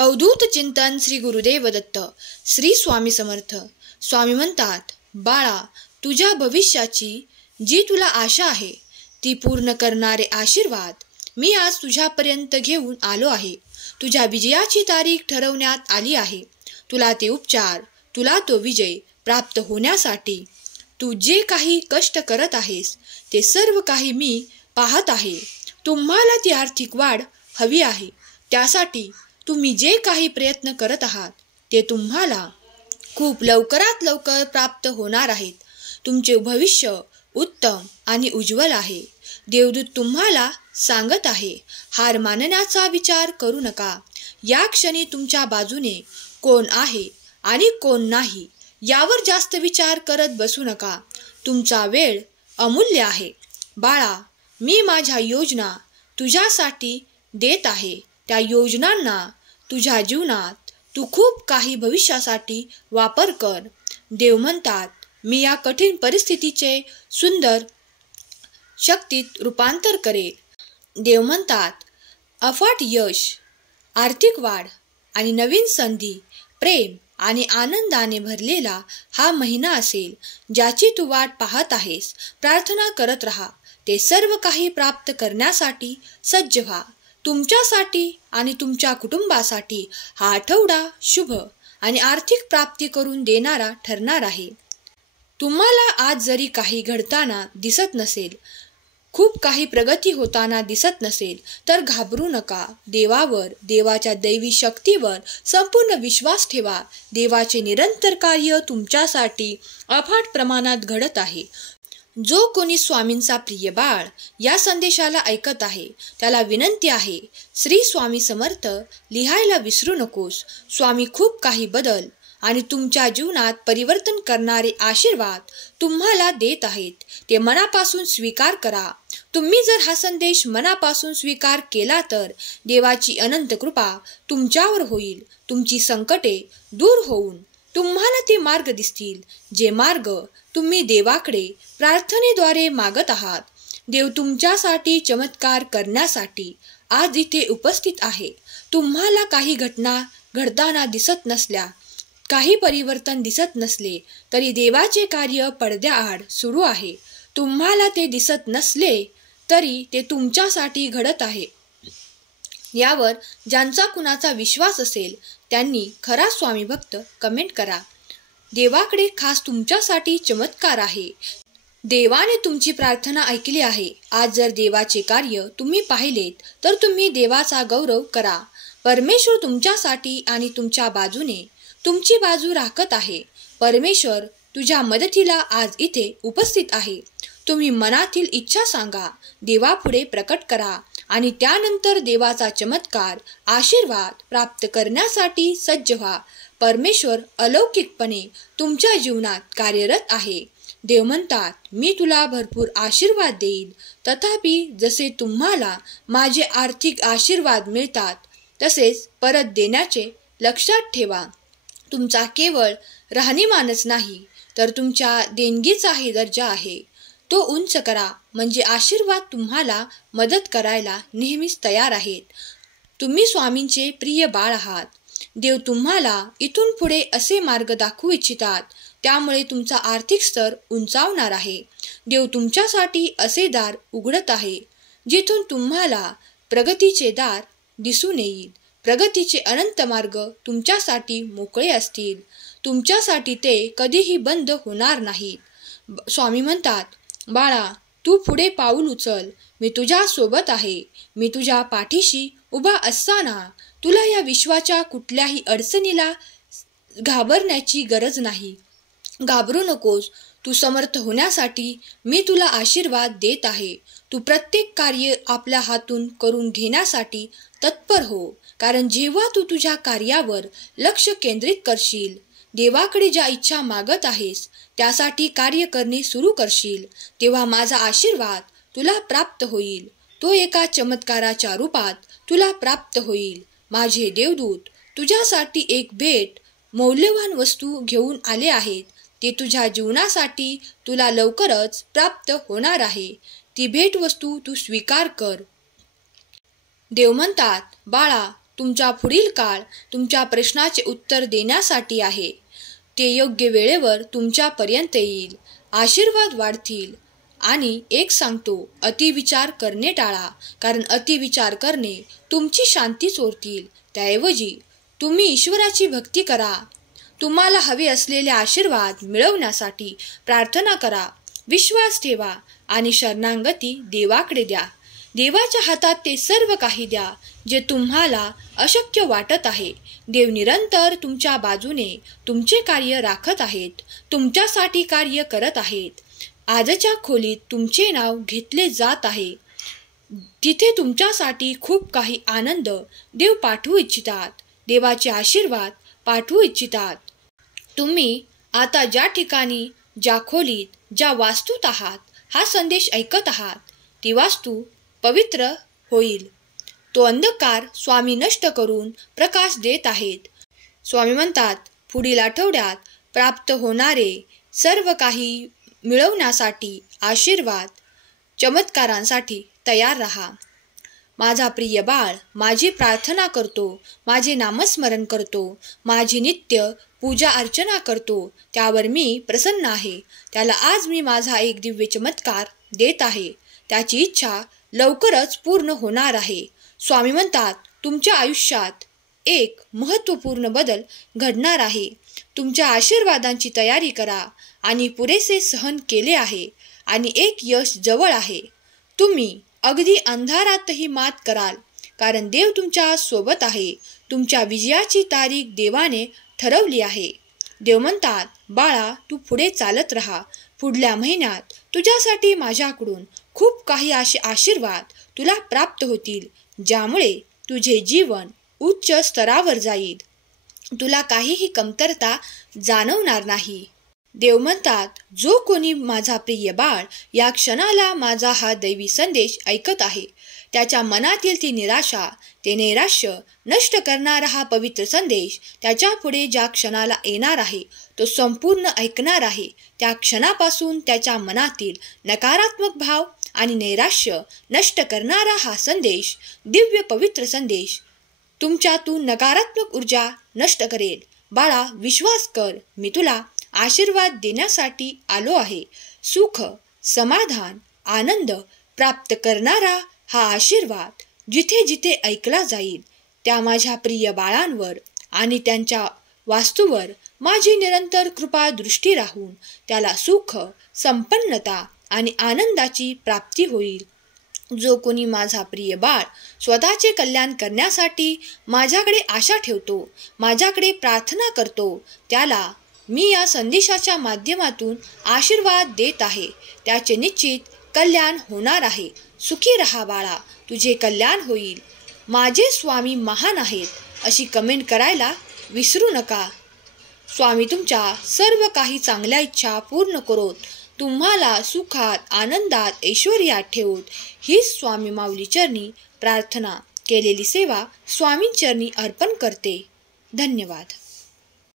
अवधूत चिंतन श्री गुरुदेव दत्त. श्री स्वामी समर्थ. स्वामी म्हणतात, बाळा, तुझ्या भविष्याची जी तुला आशा आहे ती पूर्ण करणारे आशीर्वाद मी आज तुझ्यापर्यंत घेऊन आलो आहे. तुझ्या विजयाची तारीख ठरवण्यात आली आहे. तुला ते उपचार, तुला तो विजय प्राप्त होण्यासाठी तू जे काही कष्ट करत आहेस ते सर्व काही मी पाहत आहे. तुम्हाला ती आर्थिक वाढ हवी आहे. त्यासाठी तुम्ही जे काही प्रयत्न करत आहात ते तुम्हाला खूप लवकरात लवकर प्राप्त होणार आहेत. तुमचे भविष्य उत्तम आणि उज्ज्वल आहे. देवदूत तुम्हाला सांगत आहे, हार मानण्याचा विचार करू नका. या क्षणी तुमच्या बाजूने कोण आहे आणि कोण नाही यावर जास्त विचार करत बसू नका. तुमचा वेळ अमूल्य आहे. बाळा, मी माझ्या योजना तुझ्यासाठी देत आहे. त्या योजनांना तुझ्या जीवनात तू खूप काही भविष्यासाठी वापर कर. देव म्हणतात, मी या कठीण परिस्थितीचे सुंदर शक्तीत रूपांतर करेल. देव म्हणतात, अफाट यश, आर्थिक वाढ आणि नवीन संधी, प्रेम आणि आनंदाने भरलेला हा महिना असेल, ज्याची तू वाट पाहत आहेस. प्रार्थना करत राहा. ते सर्व काही प्राप्त करण्यासाठी सज्ज व्हा. तुमच्यासाठी आणि तुमच्या कुटुंबासाठी हा आठवडा शुभ आणि आर्थिक प्राप्ती करून देणारा ठरणार आहे. तुम्हाला आज जरी काही घडताना दिसत नसेल, खूप काही प्रगती होताना दिसत नसेल, तर घाबरू नका. देवावर, देवाच्या दैवी शक्तीवर संपूर्ण विश्वास ठेवा. देवाचे निरंतर कार्य तुमच्यासाठी अफाट प्रमाणात घडत आहे. जो कोणी स्वामींचा प्रिय बाळ या संदेशाला ऐकत आहे त्याला विनंती आहे, श्री स्वामी समर्थ लिहायला विसरू नकोस. स्वामी खूप काही बदल आणि तुमच्या जीवनात परिवर्तन करणारे आशीर्वाद तुम्हाला देत आहेत. ते मनापासून स्वीकार करा. तुम्ही जर हा संदेश मनापासून स्वीकार केला तर देवाची अनंत कृपा तुमच्यावर होईल. तुमची संकटे दूर होऊन तुम्हाला ते मार्ग दिसतील, जे मार्ग तुम्ही देवाकडे प्रार्थनेद्वारे मागत आहात. देव तुमच्यासाठी चमत्कार करण्यासाठी आज इथे उपस्थित आहे. तुम्हाला काही घटना घडताना दिसत नसल्या, काही परिवर्तन दिसत नसले तरी देवाचे कार्य पडद्याआड सुरू आहे. तुम्हाला ते दिसत नसले तरी ते तुमच्यासाठी घडत आहे. यावर ज्यांचा कुणाचा विश्वास असेल त्यांनी खरा स्वामी भक्त कमेंट करा. देवाकडे खास तुमच्यासाठी चमत्कार आहे. देवाने तुमची प्रार्थना ऐकली आहे. आज जर देवाचे कार्य तुम्ही पाहिलेत तर तुम्ही देवाचा गौरव करा. परमेश्वर तुमच्यासाठी आणि तुमच्या बाजूने तुमची बाजू राखत आहे. परमेश्वर तुझ्या मदतीला आज इथे उपस्थित आहे. तुम्ही मनातील इच्छा सांगा, देवापुढे प्रकट करा आणि त्यानंतर देवाचा चमत्कार, आशीर्वाद प्राप्त करण्यासाठी सज्ज व्हा. परमेश्वर अलौकिकपणे तुमच्या जीवनात कार्यरत आहे. देव म्हणतात, मी तुला भरपूर आशीर्वाद देईन. तथापि जसे तुम्हाला माझे आर्थिक आशीर्वाद मिळतात तसेच परत देण्याचे लक्षात ठेवा. तुमचा केवळ राहणीमानच नाही तर तुमच्या देणगीचाही दर्जा आहे. तो उंच करा, म्हणजे आशीर्वाद तुम्हाला मदत करायला नेहमीच तयार आहेत. तुम्ही स्वामींचे प्रिय बाळ आहात. देव तुम्हाला इथून पुढे असे मार्ग दाखवू इच्छितात, त्यामुळे तुमचा आर्थिक स्तर उंचावणार आहे. देव तुमच्यासाठी असे दार उघडत आहे जिथून तुम्हाला प्रगतीचे दार दिसून येईल. प्रगतीचे अनंत मार्ग तुमच्यासाठी मोकळे असतील. तुमच्यासाठी ते कधीही बंद होणार नाहीत. स्वामी म्हणतात, बाळा, तू पुढे पाऊल उचल. मी तुझ्या सोबत आहे. मी तुझ्या पाठीशी उभा असताना तुला या विश्वाच्या कुठल्याही अडचणीला घाबरण्याची गरज नाही. घाबरू नकोस. तू समर्थ होण्यासाठी मी तुला आशीर्वाद देत आहे. तू प्रत्येक कार्य आपल्या हातून करून घेण्यासाठी तत्पर हो. कारण जेव्हा तू तुझ्या कार्यावर लक्ष केंद्रित करशील, देवाकडे ज्या इच्छा मागत आहेस त्यासाठी कार्य करणे सुरू करशील, तेव्हा माझा आशीर्वाद तुला प्राप्त होईल. तो एका चमत्काराच्या रूपात तुला प्राप्त होईल. माझे देवदूत तुझ्यासाठी एक भेट, मौल्यवान वस्तू घेऊन आले आहेत. ते तुझ्या जीवनासाठी तुला लवकरच प्राप्त होणार आहे. ती भेटवस्तू तू स्वीकार कर. देव म्हणतात, बाळा, तुमचा पुढील काळ तुमच्या प्रश्नाचे उत्तर देण्यासाठी आहे. ते योग्य वेळेवर तुमच्यापर्यंत येईल. आशीर्वाद वाढतील. आणि एक सांगतो, अतिविचार करणे टाळा, कारण अतिविचार करणे तुमची शांती चोरतील. त्याऐवजी तुम्ही ईश्वराची भक्ती करा. तुम्हाला हवे असलेले आशीर्वाद मिळवण्यासाठी प्रार्थना करा. विश्वास ठेवा आणि शरणागती देवाकडे द्या. देवाच्या हातात ते सर्व काही द्या जे तुम्हाला अशक्य वाटत आहे. देव निरंतर तुमच्या बाजूने तुमचे कार्य राखत आहेत, तुमच्यासाठी कार्य करत आहेत. आजच्या खोलीत तुमचे नाव घेतले जात आहे. तिथे तुमच्यासाठी खूप काही आनंद देव पाठवू इच्छितात. देवाचे आशीर्वाद पाठवू इच्छितात. तुम्ही आता ज्या ठिकाणी, ज्या खोलीत, ज्या वास्तूत आहात, हा संदेश ऐकत आहात, ती वास्तू पवित्र होईल. तो अंधकार स्वामी नष्ट करून प्रकाश देत आहेत. स्वामी म्हणतात, पुढील आठवड्यात प्राप्त होणारे सर्व काही मिळवण्यासाठी आशीर्वाद, चमत्कारांसाठी तयार रहा. माझा प्रिय बाळ माझी प्रार्थना करतो, माझे नामस्मरण करतो, माझी नित्य पूजा अर्चना करतो. त्यावर मी प्रसन्न आहे. त्याला आज मी माझा एक दिव्य चमत्कार देत आहे. त्याची इच्छा लवकरच पूर्ण होणार आहे. स्वामी म्हणतात, तुमच्या आयुष्यात एक महत्त्वपूर्ण बदल घडणार आहे. तुमच्या आशीर्वादांची तयारी करा आणि पुरेसे सहन केले आहे आणि एक यश जवळ आहे. तुम्ही अगदी अंधारातही मात कराल, कारण देव तुमच्या सोबत आहे. तुमच्या विजयाची तारीख देवाने ठरवली आहे. देव म्हणतात, बाळा तू पुढे चालत राहा. पुढल्या महिन्यात तुझ्यासाठी माझ्याकडून खूप काही असे आशीर्वाद तुला प्राप्त होतील, ज्यामुळे तुझे जीवन उच्च स्तरावर जाईल. तुला काहीही कमतरता जाणवणार नाही. देव म्हणतात, जो कोणी माझा प्रिय बाळ या क्षणाला माझा हा दैवी संदेश ऐकत आहे, त्याच्या मनातील ती निराशा, ते नैराश्य नष्ट करणारा हा पवित्र संदेश त्याच्या पुढे ज्या क्षणाला येणार आहे, तो संपूर्ण ऐकणार आहे. त्या क्षणापासून त्याच्या मनातील नकारात्मक भाव आणि नैराश्य नष्ट करणारा हा संदेश, दिव्य पवित्र संदेश, तुमच्यातून नकारात्मक ऊर्जा नष्ट करेल. बाळा विश्वास कर, मी तुला आशीर्वाद देण्यासाठी आलो आहे. सुख, समाधान, आनंद प्राप्त करणारा हा आशीर्वाद जिथे जिथे ऐकला जाईल, त्या माझ्या प्रिय बाळांवर आणि त्यांच्या वास्तूवर माझी निरंतर कृपा दृष्टी राहून त्याला सुख, संपन्नता आणि आनंदाची प्राप्ती होईल. जो कोणी माझा प्रिय बाळ स्वतःचे कल्याण करण्यासाठी माझ्याकडे आशा ठेवतो, माझ्याकडे प्रार्थना करतो, त्याला मी या संदेशाच्या माध्यमातून आशीर्वाद देत आहे. त्याचे निश्चित कल्याण होणार आहे. सुखी रहा बाळा, तुझे कल्याण होईल. माझे स्वामी महान आहेत अशी कमेंट करायला विसरू नका. स्वामी तुमच्या सर्व काही चांगल्या इच्छा पूर्ण करोत, तुम्हाला सुखात, आनंदात, ऐश्वर्यात ठेवोत. ही स्वामी माऊली चरणी प्रार्थना. केलेली सेवा स्वामींचरणी अर्पण करते. धन्यवाद.